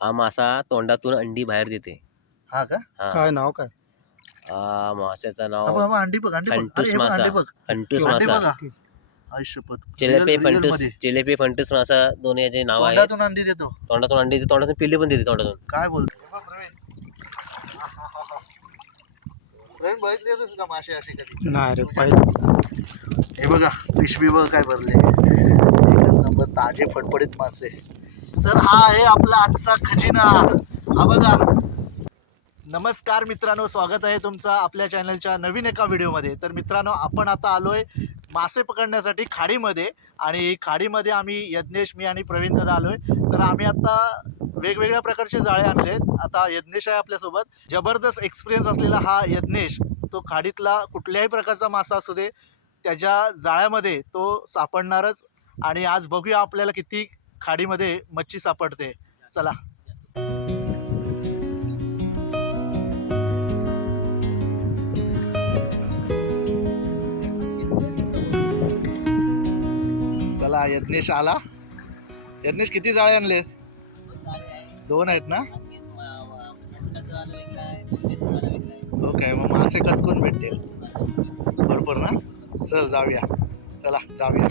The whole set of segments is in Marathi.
हा मासा तोंडातून अंडी बाहेर देते. हा का? हा. काय नाव काय? माशाचं हा नाव बघ, हा बघ, अंडी बघ, अंडी बघ. हंटूस अरे हे बघ, मासा. अंडी बघ. हंटूस अंडी मासा. बघा. आई शपथ. चिलेपी Real फंटूस, मध्ये. चिलेपी फंटूस मासा दोन्ही याचे नाव आहे. तोंडातून अंडी देतो. तोंडातून अंडी देते, तोंडातून पिल्ली पण देते तोंडातून. काय बोलतो? हे बघ प्रवीण. प्रवीण बघितले होतेस का मासे असे कधी? नाही रे, पाहिजे. हे बघा पिशवी बघ काय भरले. एकच नंबर ताजे फटफडीत मासे. तर हा आहे आपला आजचा खजिना. हा बघा. नमस्कार मित्रांनो, स्वागत आहे तुमचं आपल्या चॅनलच्या नवीन एका व्हिडिओमध्ये. तर मित्रांनो, आपण आता आलोय मासे पकडण्यासाठी खाडीमध्ये. आणि खाडीमध्ये आम्ही यज्ञेश, मी आणि प्रवीण दादा आलोय. तर आम्ही आता वेगवेगळ्या प्रकारचे जाळे आणले आहेत. आता यज्ञेश आहे आपल्यासोबत. जबरदस्त एक्सपिरियन्स असलेला हा यज्ञेश, तो खाडीतला कुठल्याही प्रकारचा मासा असू दे त्याच्या जाळ्यामध्ये तो सापडणारच. आणि आज बघूया आपल्याला किती खाडीमध्ये मच्छी सापडते. चला. चला, यज्ञेश आला. यज्ञेश किती जाळे आणलेस? 2 आहेत ना? ओके, मग मासे कचकून भेटतील भरपूर ना. चल जाऊया. चला जाऊया.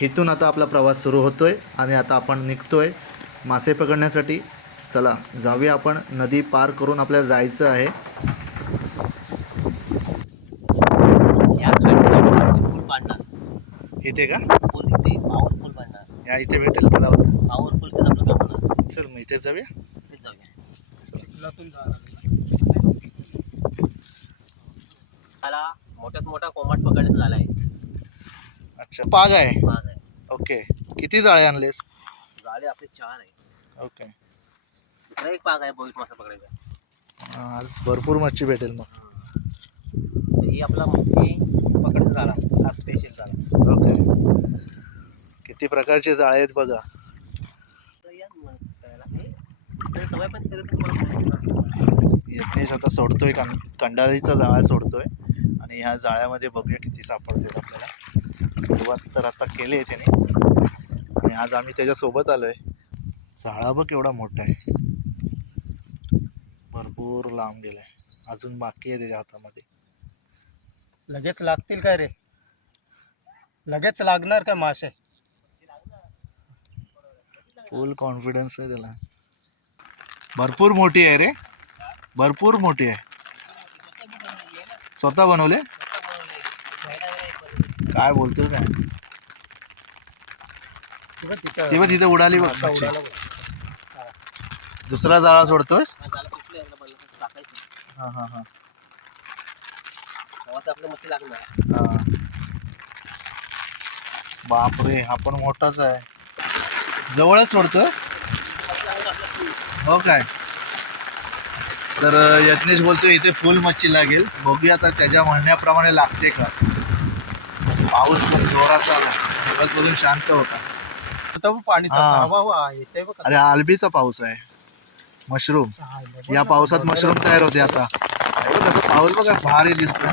इथून आता आपला प्रवास सुरू होतोय आणि आता आपण निघतोय मासे पकडण्यासाठी. चला जाऊया, आपण नदी पार करून आपल्याला जायचं आहे. या खाडीमध्ये फुल पाडणार. इथे का? फुल इथे पॉवरफुल पाडणार. या इथे भेटेल तलावात. पॉवरफुल तर आपलं काम होणार. चल मग इथेच जाऊया. इथेच जाऊया. मला मोठ्यात मोठा कोमाट पकडण्याचं झालाय. अच्छा, पाग आहे. माग आहे. ओके, किती जाळे आणलेस? जाळे आपले 4 आहे. ओके, दुसरा एक पाग आहे बोईट मासा पकडायचा. आज भरपूर मच्छी भेटेल मग. ही आपला मच्छी पकडण्याचा झाला, हा स्पेशल झाला. ओके, किती प्रकारचे जाळे आहेत बघा. तर या सवय पण करत. यज्ञेश आता सोडतोय कंडाळीचा जाळा सोडतोय. आणि ह्या जाळ्यामध्ये बघूया किती सापडतात आपल्याला. सुरुवात तर आता केली आहे त्याने आणि आज आम्ही त्याच्यासोबत आलोय. जाळा बघ एवढा मोठा आहे, भरपूर लांब गेलाय. अजून बाकी आहे त्याच्या हातामध्ये. लगेच लागतील काय रे? लगेच लागणार काय मासे? फुल कॉन्फिडन्स आहे त्याला. भरपूर मोठी आहे रे, भरपूर मोठी आहे. स्वतः बनवले? काय बोलतोय काय? ती बघ तिथे उडाली बघ मच्छी. दुसरा जाळा सोडतोयस? हा हा हा आपलं मच्छी लागणार. हा. बापरे, हा पण मोठाच आहे. जवळच सोडतोय. हो काय? तर यज्ञेश बोलतोय इथे फुल मच्छी लागेल. बघूया आता त्याच्या म्हणण्याप्रमाणे लागते का. पाऊस पण जोरात आला, दिवसभरून शांत होता. पाणी हा. अरे आलबीचा पाऊस आहे. मशरूम, या पावसात मशरूम तयार होते आता. कसं पाऊस बघा भारी दिसतो ना,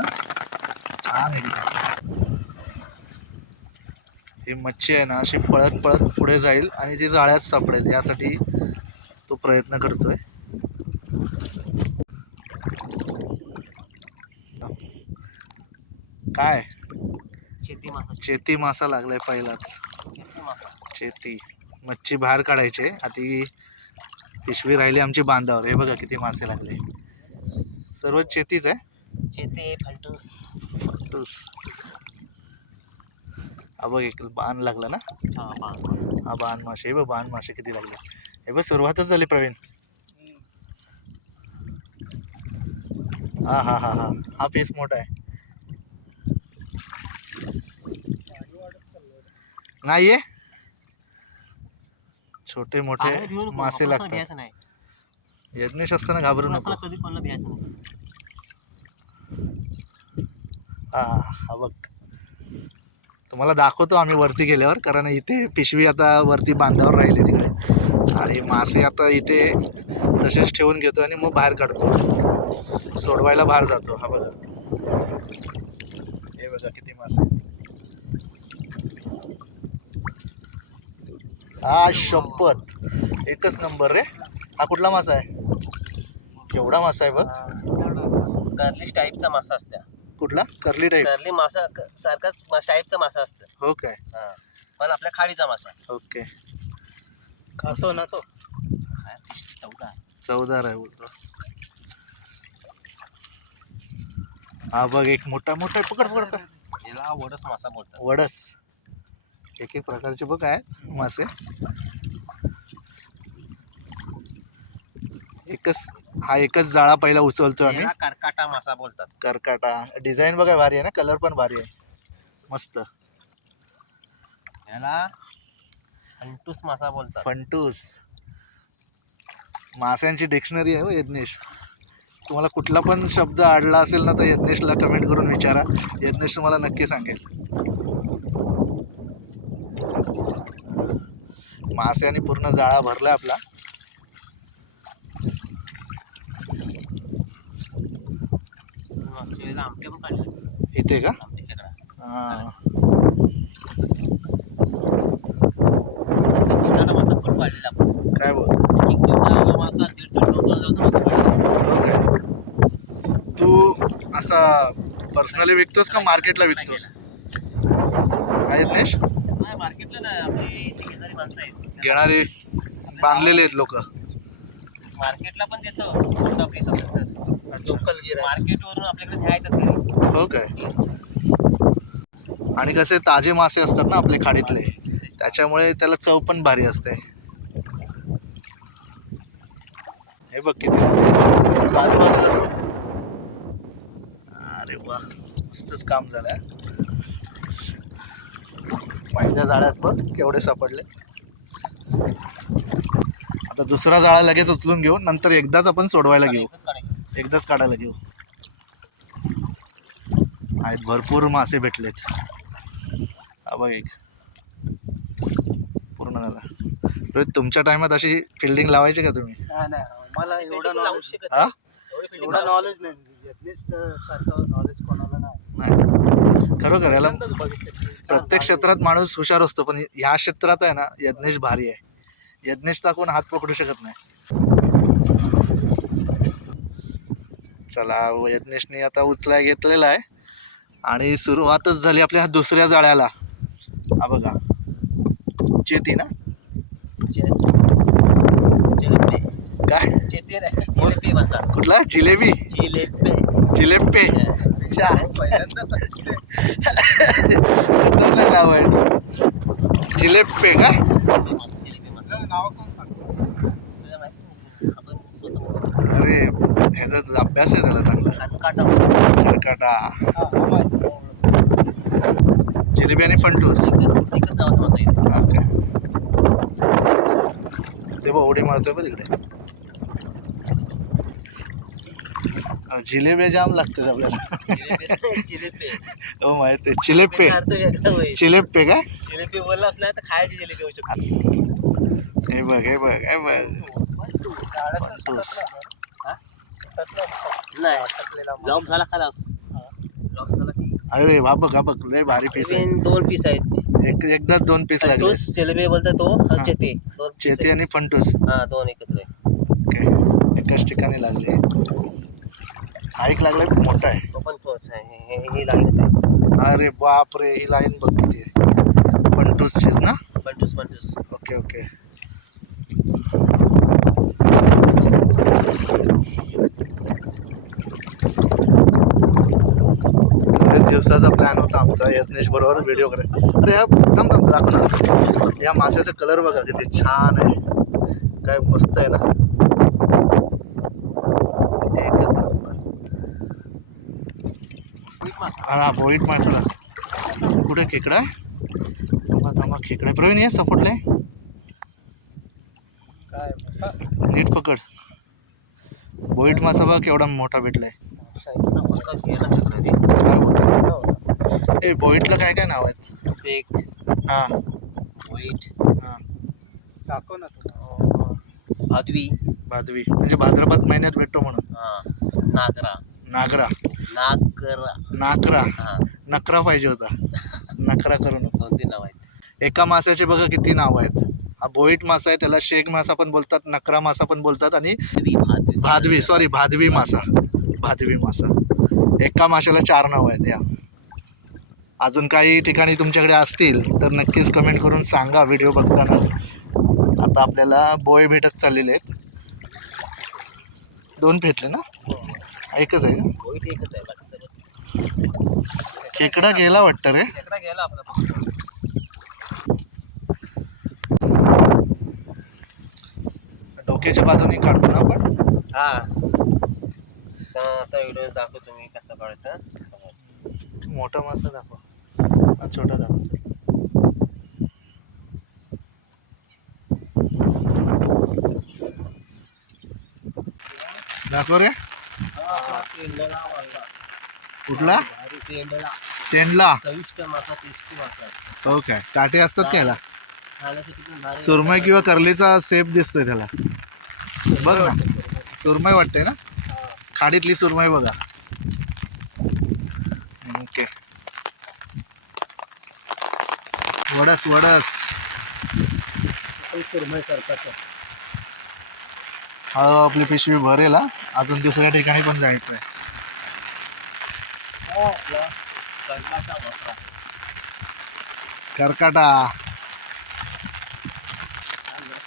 छान आहे. ही मच्छी आहे ना अशी पळत पळत पुढे जाईल आणि ती जाळ्यात सापडेल, यासाठी तो प्रयत्न करतोय. काय चेती मासा लागलाय पहिलाच. चेती मच्छी बाहेर काढायचे. आता पिशवी राहिली आमची बांधावर. हे बघा किती मासे लागले. सर्व चेतीच आहे. चेते फंटूस. फंटूस. हा बघ एक बाण लागला ना. हा बाण मासे. हे बघ बाण मासे किती लागले. हे बघ सुरुवातच झाली प्रवीण. हा हा हा हा हा पीस मोठा आहे. नाहीये, छोटे मोठे मासे लागतात. यज्ञेश असताना घाबरू नको. कधी कोणाला भ्यायचं नाही. हा हा बघ तुम्हाला दाखवतो आम्ही वरती गेल्यावर, कारण इथे पिशवी आता वरती बांधावर राहिली तिकडे आणि मासे आता इथे तसेच ठेवून घेतो आणि मग बाहेर काढतो, सोडवायला बाहेर जातो. हा बघा, हे बघा किती मासे. हा शपथ, एकच नंबर रे. हा कुठला मासा आहे? केवढा मासा आहे बघ. कर्ली टाईपचा मासा असतो. कुठला? Curly type? कर्ली मासा सारखाच टाईपचा मासा असतो. हो काय? पण आपल्या खाडीचा मासा. ओके. खातो ना तो. चवदार आहे बोलतो. हा बघ, एक मोठा मोठा पकड पकड पकड. याला वडस मासा बोलतात. वडस. एक एक प्रकारचे बघ आहेत मासे. एकच जाळा पहिला उचलतो आम्ही. याला करकाटा मासा बोलतात. करकाटा. डिझाईन बघा भारी आहे ना, कलर पण भारी आहे, मस्त. याला फंटूस मासा बोलतात. फंटूस. माशांची डिक्शनरी आहे हो यज्ञेश. तुम्हाला कुठला पण शब्द आडला असेल ना तर यज्ञेशला कमेंट करून विचारा, यज्ञेश तुम्हाला नक्की सांगेल. माशांनी पूर्ण जाळा भरलाय आपला. आमटे पण काढले इथे का? आमटे खेकडा. हां. मासा पण काढलेला आपण. काय बोलतो? एक दिवसाला मासा 1.5-2 मासा काढला. हो काय? तू असा पर्सनली विकतोस का मार्केटला विकतोस? आहे यज्ञेश? नाही, मार्केटला नाही. आपली घेणारी माणसं आहेत, घेणारे बांधलेले आहेत लोक. मार्केटला पण देतो. मोठा पीस असेल तर लोकल गिरा. मार्केटवरून आपल्याकडे न्यायचं घरी. हो काय? आणि कसे ताजे मासे असतात ना आपले खाडीतले, त्याच्यामुळे त्याला चव पण भारी असते. हे बघ किती बाजूला. अरे वा, मस्तच काम झालं. पहिल्या जाळ्यात बघ केवढे सापडले. आता दुसरा जाळा लगेच उचलून घेऊ, नंतर एकदाच आपण सोडवायला घेऊ, एकदाच काढायला घेऊ. आहेत, भरपूर मासे भेटलेत. हा बघ एक पूर्ण झाला. रोहित, तुमच्या टायमात अशी फिल्डिंग लावायची का तुम्ही? नाही, मला एवढं नॉलेज. हा? एवढं नॉलेज नाही. यज्ञेश सारखं नॉलेज कोणाला नाही. नाही, खरोखर याला बघितलं. प्रत्येक क्षेत्रात माणूस हुशार असतो, पण ह्या क्षेत्रात आहे ना यज्ञेश भारी आहे. यज्ञेशचा कोण हात पकडू शकत नाही. चला, यज्ञेशने आता उचलाय घेतलेला आहे आणि सुरुवातच झाली आपल्या दुसऱ्या जाळ्याला. हा बघा, चेती ना? जिलेबी. काय? जिलेबी मासा. कुठला? जिलेबी? जिलेबे. खतरनाक नाव आहे. जिलेबे का? नाव कोण सांगतो? अरे ह्याचा अभ्यास आहे त्याला चांगला. करकाटा. जिलेबी आणि फंटूस. हा काय? ते बघ उडी मारतोय बघ तिकडे. जिलेबी जाम लागतात आपल्याला. हो माहिती. चिलेपे. चिलेपे का? जिलेबी बोलला असला तर खायची जिलेबी होऊ शकते. हे बघ हे बघ हे बघ. फंटूस. नाही, लॉक झाला खलास. लॉक झाला की अरे हा बघ हा बघ, लय भारी पीस आहे. 2 पीस आहेत. एकदाच 2 पीस लागले. फंटूस जिलेबी बोलतात तो. चेती 2 चेती आणि फंटूस. हा, 2 एकत्र आहे. ओके, एकाच ठिकाणी लागले. हाईक लागलाय, मोठा आहे. तो पण तोच आहे. हे लाईनच आहे. अरे बाप रे, ही लाईन बघ किती आहे. फंटूसचीच ना? फंटूस. Okay okay. दिवसाचा प्लॅन होता आमचा यज्ञेश बरोबर व्हिडिओ करायचा. अरे ह्या थांब दाखव ना. या माशाचा कलर बघा किती छान आहे. काय मस्त आहे ना. एकच नंबर. हा बोईट मासा. कुठे खेकडा आहे? थांबा खेकडा. प्रवीण ये सपोर्टला काय नीट पकड. बोईट मासा बघ केवढा मोठा भेटलाय. काय बोलतो? ए बोईटला काय काय नाव आहेत? सेक, हा वाईट, हा दाखव ना तुला. भादवी, भादवी म्हणजे भाद्रपद महिन्यात भेटतो म्हणून. हा, नागरा, नागरा, नागरा, नाकरा, हा, नकरा पाहिजे होता. नकरा करू नको. 2-3 नाव आहेत. एका माशाचे बघा किती नाव आहेत. हा बोईट मासा आहे, त्याला शेक मासा पण बोलतात, नकरा मासा पण बोलतात आणि भादवी, सॉरी भादवी मासा. भादवी मासा. एका माशाला 4 नाव आहेत. या अजून काही ठिकाणी तुमच्याकडे असतील तर नक्कीच कमेंट करून सांगा व्हिडिओ बघताना. आता आपल्याला बोय भेटत चाललेले आहेत. 2 भेटले ना? एकच आहे का? वाईट एकच आहे, बाकी सगळं खेकडा गेला वाटतं रे. खेकडा गेला आपला. डोक्याच्या बाजूने काढतो ना आपण. हा, आता व्हिडिओ दाखवतो मी कसं काढायचं. मोठा मासा दाखव, हा छोटा दाखव. दाखव रे. कुठला? तेंडला. चविष्ट मासा, टेस्टी मासा. हो काय, काटे असतात का याला? खाण्यासाठी पण भारी. सुरमई किंवा करलीचा सेप दिसतोय त्याला. बघ ना, सुरमई वाटते ना, खाडीतली सुरमई बघा. ओके, वडस वडस. सुरमई सारखा. हा आपली पिशवी भरेल. हा अजून दुसऱ्या ठिकाणी पण जायचं आहे. करकाटा,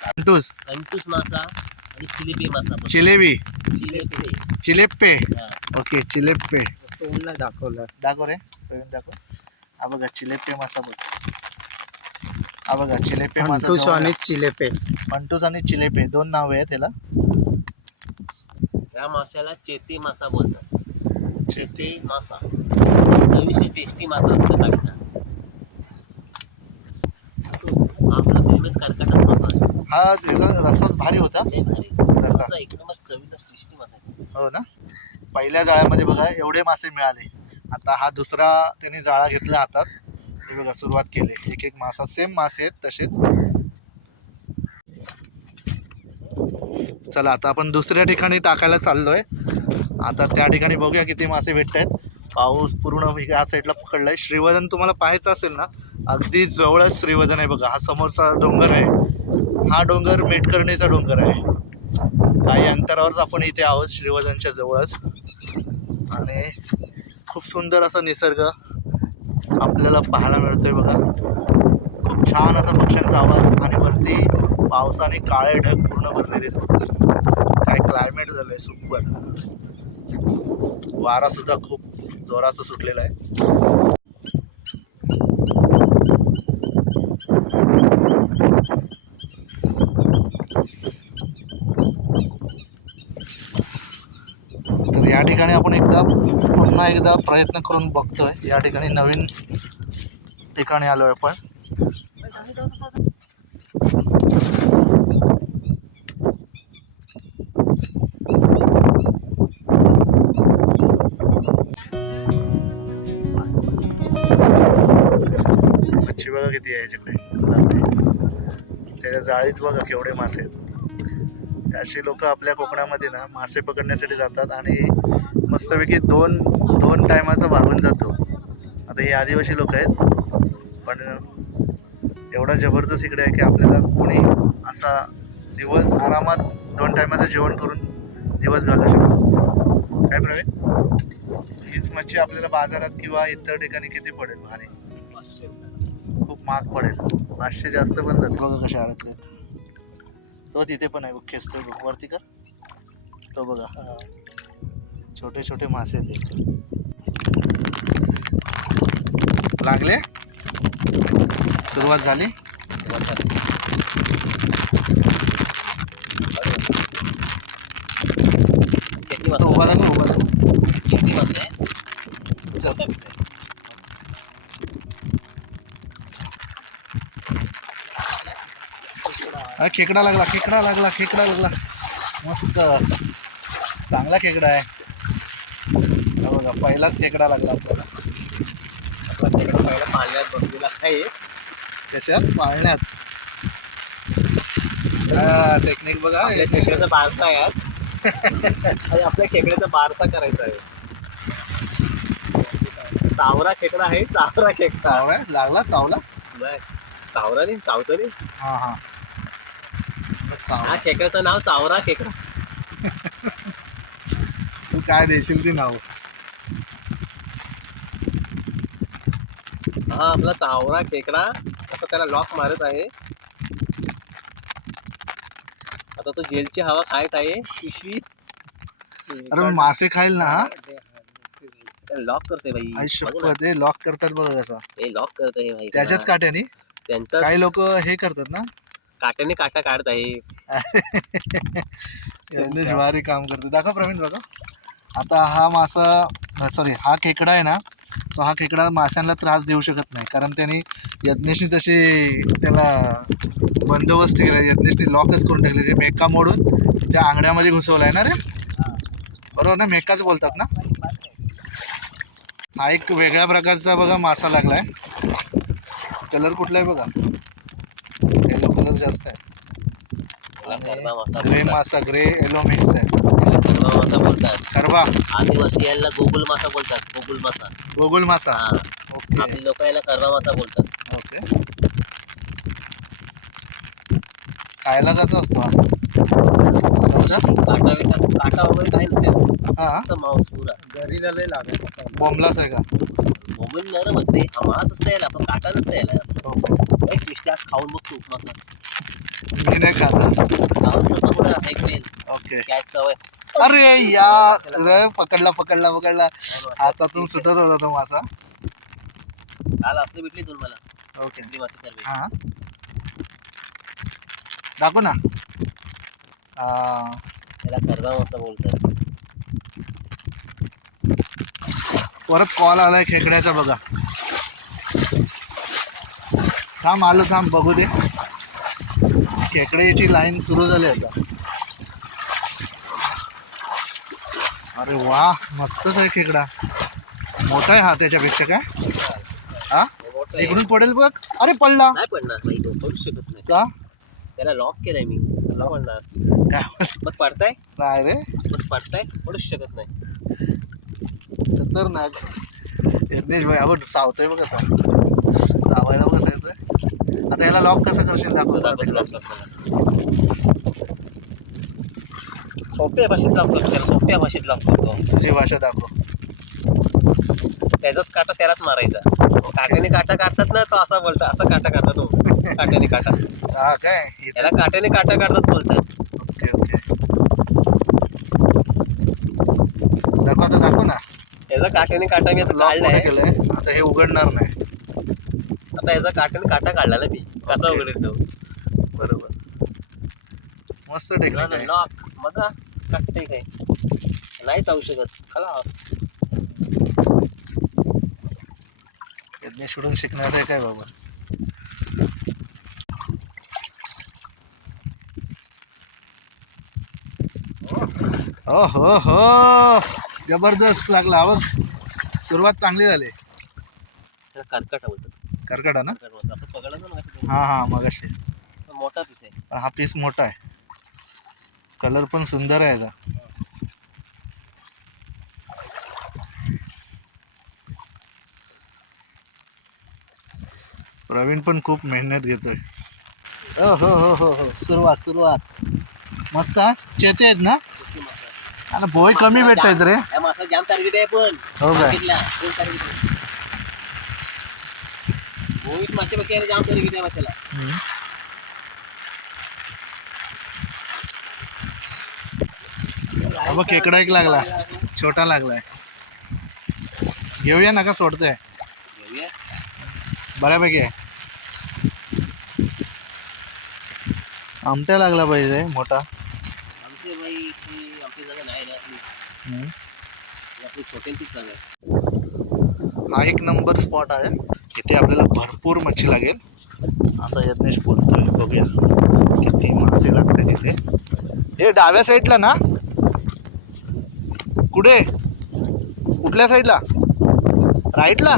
कंटूस, कंटूस मासा आणि चिलेपी मासा. जिलेबी, चिलेपी. चिलेप्पे. हा. ओके, चिलेप्पे. तोंडला दाखवलं. दाखव रे, दाखव. हा बघा चिलेप्पे मासा बघ. हा बघा चिलेप्पे मासा. अंटूस आणि चिलेपे. पंटूस आणि चिलेपे 2 नाव आहेत त्याला. या माशाला चेती मासा बोलतात. चेती मासा चविष्ट टेस्टी मासा असतो खाडीचा. आपला फेमस करकटा मासा आहे. हा याचा रसाच भारी होता. लय भारी रसा. रस्सा एकदमच चविष्ट टेस्टी मासा आहे. हो ना. पहिल्या जाळ्यामध्ये बघा एवढे मासे मिळाले. आता हा दुसरा त्यांनी जाळा घेतला हातात. हे बघा सुरुवात केली. एक एक मासा, सेम मासे आहेत तसेच. चला आता आपण दुसऱ्या ठिकाणी टाकायला चाललोय. आता त्या ठिकाणी बघूया किती मासे भेटत आहेत. पाऊस पूर्ण या साईडला पकडलाय. श्रीवर्धन तुम्हाला पाहायचं असेल ना, अगदी जवळच श्रीवर्धन आहे बघा. हा समोरचा डोंगर आहे. हा डोंगर मेटकर्णीचा डोंगर आहे. काही अंतरावरच आपण इथे आहोत, श्रीवर्धनच्या जवळच. आणि खूप सुंदर असा निसर्ग आपल्याला पाहायला मिळतोय बघा. खूप छान असा पक्ष्यांचा आवाज आणि वरती पावसाने काळे ढग पूर्ण भरलेले. काय क्लायमेट झालंय सुपर. वारा सुद्धा खूप जोराचा सुटलेला आहे. तर या ठिकाणी आपण पुन्हा एकदा प्रयत्न करून बघतोय. या ठिकाणी नवीन ठिकाणी आलोय आपण. मच्छी बघा किती आहे याच्याकडे. त्याच्या जाळीत बघा केवढे मासे आहेत. अशी लोक आपल्या कोकणामध्ये ना मासे पकडण्यासाठी जातात आणि मस्तपैकी दोन टायमाचा भागून जातो. आता हे आदिवासी लोक आहेत, पण एवढा जबरदस्त इकडे आहे की आपल्याला कोणी असा दिवस आरामात 2 टायमाचं जेवण करून दिवस घालू शकतो. काय प्रवीण, हीच मच्छी आपल्याला बाजारात किंवा इतर ठिकाणी किती पडेल? भारी, खूप महाग पडेल. 500 जास्त पण जाते. बघा कशा अडकलेत. तो तिथे पण आहे बघ, खेचतोय बघ, वरती कर. तो बघा छोटे छोटे मासे ते लागले. सुरुवात झाली. तो उभा दाखव, उभा दाखव. किती मासे आहे? खेकडा लागला, खेकडा लागला, खेकडा लागला. मस्त चांगला खेकडा आहे. बघा पहिलाच खेकडा लागला आपल्याला. पहिला पाण्यात बघूला काय कशात पाळण्यात टेक्निक बघा. आपल्या खेकड्याचा बारसा आहे आज. आणि आपल्या खेकड्याचा बारसा करायचा आहे. चावरा खेकडा आहे, चावरा खेकडा. चावला लागला चावला. नाही, चावरा नाही, चावतो रे. हा हा हा चावला. खेकड्याचं नाव चावरा खेकडा. तू काय देशील ती नाव. हा आपला चावरा खेकडा आता त्याला लॉक मारत आहे. आता तो जेलची हवा खायत आहे पिशवी. अरे मासे खाईल ना हा. लॉक करते भाई. आयुष्यपत हे लॉक करतात बघा कसा. हे लॉक करत आहे भाई. त्याच्याच काट्याने त्यांचं काही लोक हे करतात ना, काट्याने काटा काढत आहे. यज्ञेश भारी काम करते. दाखव प्रवीण बघा. आता हा मासा सॉरी हा खेकडा आहे ना, तो हा खेकडा माशांना त्रास देऊ शकत नाही, कारण त्यांनी यज्ञेशनी तशी त्याला बंदोबस्त केला. यज्ञेशनी लॉकच करून टाकले. ते मेका मोडून त्या आंगड्यामध्ये घुसवला आहे ना रे, बरोबर ना. मेकाच बोलतात ना. हा एक वेगळ्या प्रकारचा बघा मासा लागलाय. कलर कुठला आहे बघा, येलो कलर जास्त आहे. ग्रे मासा, ग्रे येलो मिक्स आहे. कर्वा मासा बोलतात. करवा आदिवासी याला गोकुल मासा बोलतात. गोकुल मासा. गोगुल मासा. हा ओके आपली लोक याला कर्वा मासा बोलतात. ओके. खायला कसा असतो हा? काटा बिटा काटा वगैरे काही नसते. हा फक्त मांस पुरा. घरीला लय लागायचा. बॉम्बलाच आहे का? मोबाईल नरमच रे. हा मांस असतं याला, पण काटा नसतं याला. ओके. एक पिशल्यास खाऊन बघ तू मासा. मी नाही खाता. खाऊन बघ पुरा एक पेन. ओके. काय चव आहे. अरे यार रे, पकडला पकडला पकडला. हातातून सुटत होता तो मासा. काल असली भेटली तुला मला. ओके. भेटली मासे कर. हा दाखव ना. त्याला कर्वा मासा बोलतात. परत कॉल आलाय खेकड्याचा बघा. थांब आलो, थांब बघू दे. खेकड्याची लाईन सुरू झाली आता. अरे वा, मस्तच आहे खेकडा. मोठा आहे हा त्याच्यापेक्षा. काय हा इकडून पडेल बघ. अरे पडला. नाही पडणार नाही, तो पडू शकत नाही. का त्याला लॉक केलाय मी. कसं पडणार. काय मग पडताय. नाही रे, बस पडताय, पडूच शकत नाही. खतरनाक. यज्ञेश भाई आपण सावतोय बघ कसा. सावायला बघ येतोय. आता याला लॉक कसं करशील दाखव. सोप्या भाषेत लॉक करतो त्याला. सोप्या भाषेत लॉक करतो. तुझी भाषा दाखव. त्याचाच काटा त्यालाच मारायचा. काट्याने काटा काढतात ना, तो असा बोलतो. असा काटा काढतात तो. काट्याने काटा. हा काय. त्याला काट्याने काटा काढतात बोलतात. Okay okay. दाखव आता, दाखव ना. त्याचा काट्याने काटा मी आता लॉक काढलाय. केलंय आता, हे उघडणार नाही. आता याचा काट्याने काटा काढला ना मी. कसा उघडेल तो. बरोबर. मस्त टेक्निक आहे. लॉक बघा. काटते काय नाही जाऊ शकत. खलास. यज्ञेश सोडून शिकण्यात आहे काय बाबा. हो हो हो, जबरदस्त लागला बघ. सुरुवात चांगली झाली. कर्कटा बोलतात. करकटा ना. आपण पकडला ना मगाशी. हा हा मगाशी. मोठा पीस आहे. पण हा पीस मोठा आहे. कलर पण सुंदर आहे याचा. प्रवीण पण खूप मेहनत घेतोय. हो हो हो हो हो, सुरुवात मस्त. आज चेते आहेत ना. आणि भोय कमी भेटतायत रे. या मासा जाम टार्गेट आहे पण. हो काय. भोईत मासे बघायला जाम टार्गेट आहे माशाला. बघ खेकडा एक लागला, छोटा लागलाय. घेऊया नका, सोडतोय. घेऊया. बऱ्यापैकी आहे. आमट्या लागला पाहिजे मोठा. आमचे बाई आमची जागा नाही ना आपली. आपली छोट्यांचीच जागा आहे. हा एक नंबर स्पॉट आहे. इथे आपल्याला भरपूर मच्छी लागेल असा यज्ञेश बोलतोय. बघूया किती मासे लागतात इथे. हे डाव्या साईडला ना. कुठे, कुठल्या साईडला. राईटला.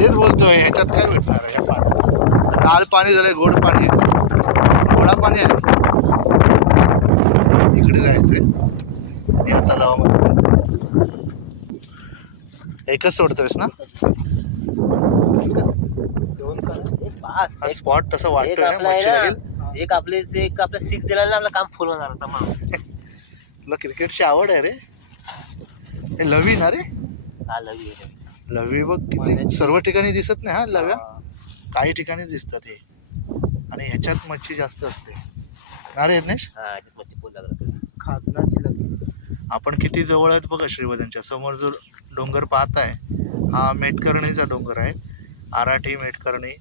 तेच बोलतोय, ह्याच्यात काय भेटणार आहे? ह्या पाण्यात लाल पाणी झालंय, गोड पाणी, गोडा पाणी आहे. इकडे जायचंय या तलावामध्ये जायचंय. एकच सोडतोयस ना? दोन का? पास हा स्पॉट तसं एक वाटतोय ना, आपला आहे मच्छी ना, लागेल. एक आपलं 6 दिला ना, आपलं काम फुल होणार आता मग. तुला क्रिकेटची आवड आहे रे? हे लवी ना रे? हा लवी आहे. लवी बघ किती सर्व ठिकाणी दिसत नाही. हा लव्या काही ठिकाणी दिसतात हे, आणि ह्याच्यात मच्छी जास्त असते ना रे यज्ञेश? हा याच्यात मच्छी फुल लागला. खाजनाची लग्न. आपण किती जवळ आहेत बघा. श्रीवर्धनच्या समोर जो डोंगर पाहताय हा मेटकर्णीचा डोंगर आहे, आराठी मेटकर्णी.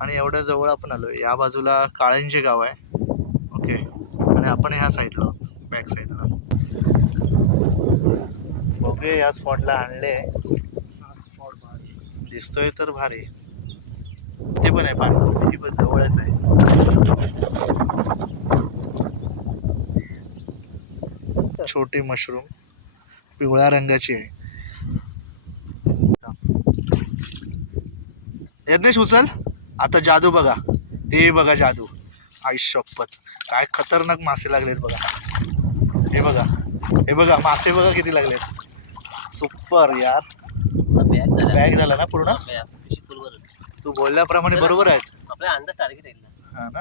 आणि एवढ्या जवळ आपण आलो. या बाजूला काळंजे गाव आहे. ओके, आणि आपण ह्या साईडला बॅक साईडला बघूया. या स्पॉटला आणले, हा स्पॉट भारी. दिसतोय तर भारी. ते पण आहे पाणकोटी पण जवळच आहे. छोटी मशरूम पिवळ्या रंगाची आहे. यज्ञेश उचल आता. जादू बघा, हे बघा जादू. आई शपथ, काय खतरनाक मासे लागलेत बघा. हे बघा, हे बघा मासे बघा किती लागलेत. सुपर यार. बॅग झाला. बॅग झाला ना पूर्ण. फुल भरून. तू बोलल्याप्रमाणे बरोबर आहेत. आपल्या अंदाज टार्गेट आहे. हा ना.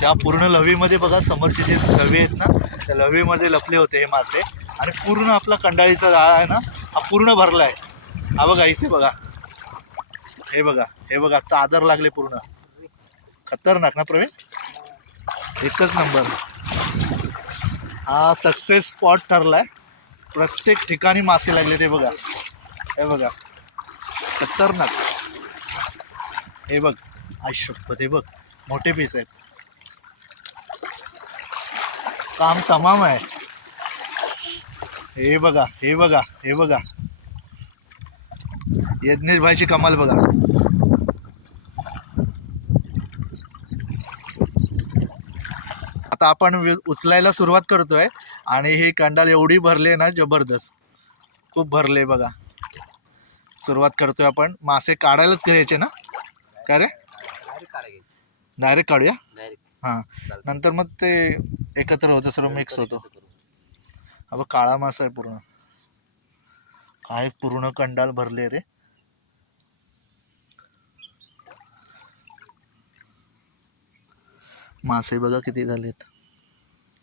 त्या पूर्ण लवीमध्ये बघा, समोरचे जे लवी आहेत ना, त्या लवीमध्ये लपले होते हे मासे. आणि पूर्ण आपला कंडाळीचा जाळा आहे ना, हा पूर्ण भरला आहे. हा बघा इथे बघा, हे बघा, हे बघा चादर लागले पूर्ण. खतरनाक ना प्रवीण? एकच नंबर. हा सक्सेस स्पॉट ठरलाय. प्रत्येक ठिकाणी मासे लागले ते बघा. हे बघा खतरनाक. हे बघ आयुष्यपत, हे बघ मोठे पीस आहेत. काम तमाम आहे. हे बघा, हे बघा, हे बघा यज्ञेश भाईची कमाल बघा. आता आपण उचलायला सुरुवात करतोय. आणि हे कंडाल एवढी भरले ना, जबरदस्त खूप भरले बघा. सुरुवात करतोय आपण. मासे काढायलाच घ्यायचे ना? काय रे? डायरेक्ट काढूया. हां, नंतर मग ते एकत्र होतं, सर्व मिक्स होतो. हा बघ काळा मासा आहे पूर्ण. काय पूर्ण कंडाल भरले रे. मासे बघा किती झालेत.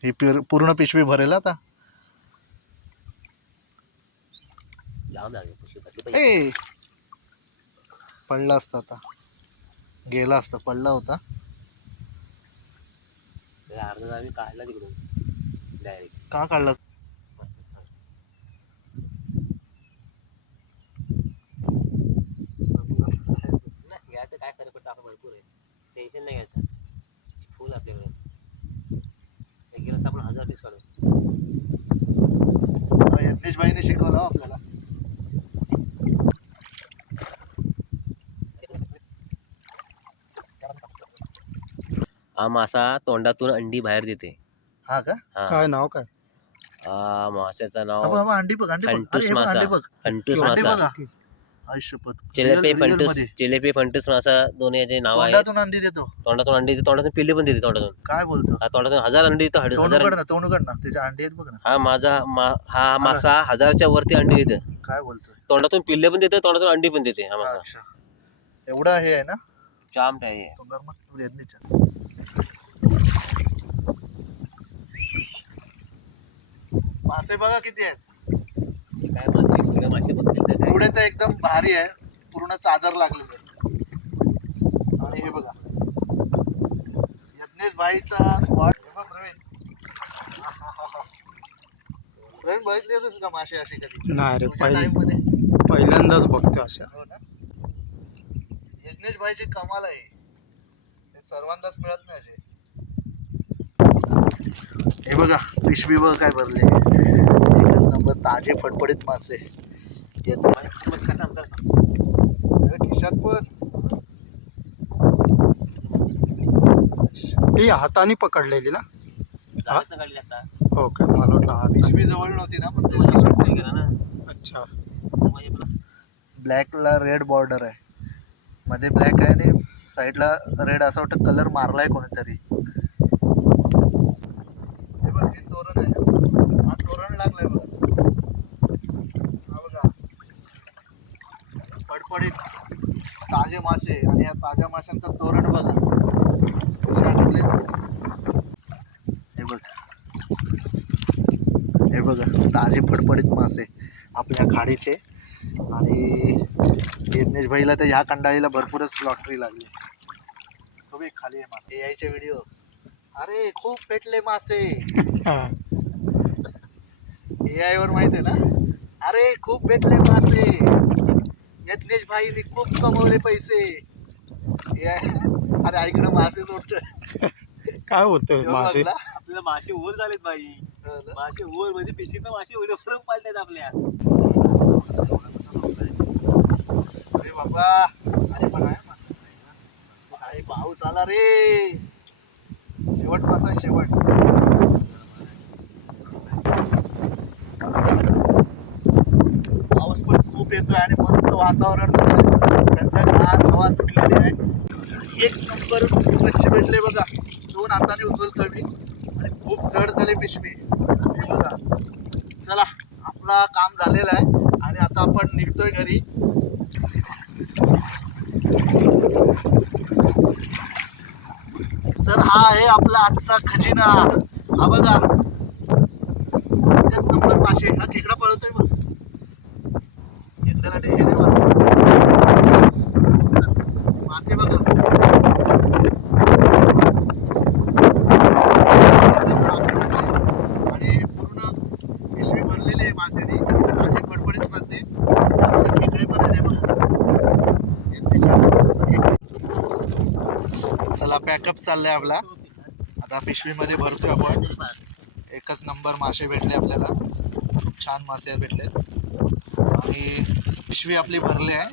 ही पूर्ण पिशवी भरेल आता. ए पडला असता, आता गेला असता. पडला होता. अर्धा आम्ही काढला तिकडून डायरेक्ट. का काढला? घ्यायचं काय खरं पडतं, आपण भरपूर आहे. टेन्शन नाही घ्यायचं. फुल आपल्याकडे एक गेलं तर आपण 1000 पीस काढू. यज्ञेश भाईने शिकवलं आपल्याला. हा मासा तोंडातून अंडी बाहेर देते. हा का? हा. काय नाव काय? माशाचं हा नाव बघ, हा अंडी बघ, अंडी बघ. फंटूस अरे हे बघ, मासा. अंडी बघ, फंटूस अंडी मासा. बघा. आयुष्यपत. चिलेपी Real फंटूस, मध्ये. चिलेपी फंटूस मासा दोन्ही याचे नाव आहे. तोंडातून अंडी देतो. तोंडातून अंडी देते, तोंडातून पिल्ले पण देते. तोंडातून काय बोलतो? तोंडातून 1000 अंडी देतो. तोंड 1000 उघड ना, तोंड उघड ना. त्याच्या अंडी आहेत बघ ना. हा मासा 1000च्या वरती अंडी देते. काय बोलतोय? तोंडातून पिल्ले पण देते, तोंडातून अंडी पण देते हा मासा. अच्छा, एवढा हे आहे ना. जाम आहे. मासे बघा किती आहेत. काय मासे, कुठले मासे बघतील तर पुढे तर एकदम भारी आहे. पूर्ण चादर लागलेली आहे. आणि हे बघा यज्ञेश भाईचा स्पॉट. प्रवीण बघितले होते का मासे असे कधी? नाही रे, तुझ्या time मध्ये? पहिल्यांदाच बघतो अशा. हो ना. यज्ञेश भाईची कमाल आहे. हे सर्वांनाच मिळत नाही असे. हे बघा पिशवी बघ काय भरले. एकच नंबर ताजे फडफडीत मासे. खिशात पण. ती हाताने पकडलेली ना? काढली आता. हो का? मला वाटलं हात. पिशवी जवळ नव्हती ना, पण खिशात नाही गेला ना. अच्छा. ब्लॅकला रेड बॉर्डर आहे, मध्ये ब्लॅक आहे आणि साईडला रेड, असं वाटतं कलर मारलाय कोणीतरी. हे बघ, हे तोरण आहे, हा तोरण लागलाय बघ, हा बघा फडफडीत ताजे मासे, आणि या ताज्या माशांचं तोरण बघा कसे टाकले. हे बघा, हे बघा ताजे फडफडीत मासे आपल्या खाडीचे. आणि यज्ञेश भाईला तर ह्या कंडाळीला भरपूरच लॉटरी लागली. खूप खाली आहे मासे यायचे व्हिडिओ. अरे खूप भेटले मासे AI वर माहिती आहे ना. अरे खूप भेटले मासे, यज्ञेश भाईने खूप कमवले पैसे. अरे ऐकणं मासे सोडतं काय बोलतोय मासे? आपल्याला मासे ओर झालेत बाई. मासे ओर म्हणजे पिशीतनं मासे ओर पाळतात आपल्या. अरे बाबा, अरे पण आहे मासा. अरे पाऊस आला रे, शेवट मासा शेवट. पाऊस पण खूप येतोय आणि मस्त वातावरण झालंय, थंडगार हवा सुटलेली आहे. एक नंबर मच्छी भेटले बघा, 2 हाताने उचलतोय मी आणि खूप जड झाले पिशवी. हे बघा, चला आपला काम झालेलं आहे आणि आता आपण निघतोय घरी. तर हा आहे आपला आजचा खजिना. हा बघा, एकच नंबर मासे. हा खेकडा पळतोय बघ, खेकड्याला ढेगे नाही मारत. मासे बघा, आणि पूर्ण पिशवी भरलेली आहे मासेने, ताजे फडफडीत मासे. खेकडे पण आहे बघा. चला पॅकअप चाललाय आपला, आता पिशवीमध्ये भरतोय आपण. एकच नंबर मासे भेटले आपल्याला, खूप छान मासे भेटले आणि पिशवी आपली भरली आहे.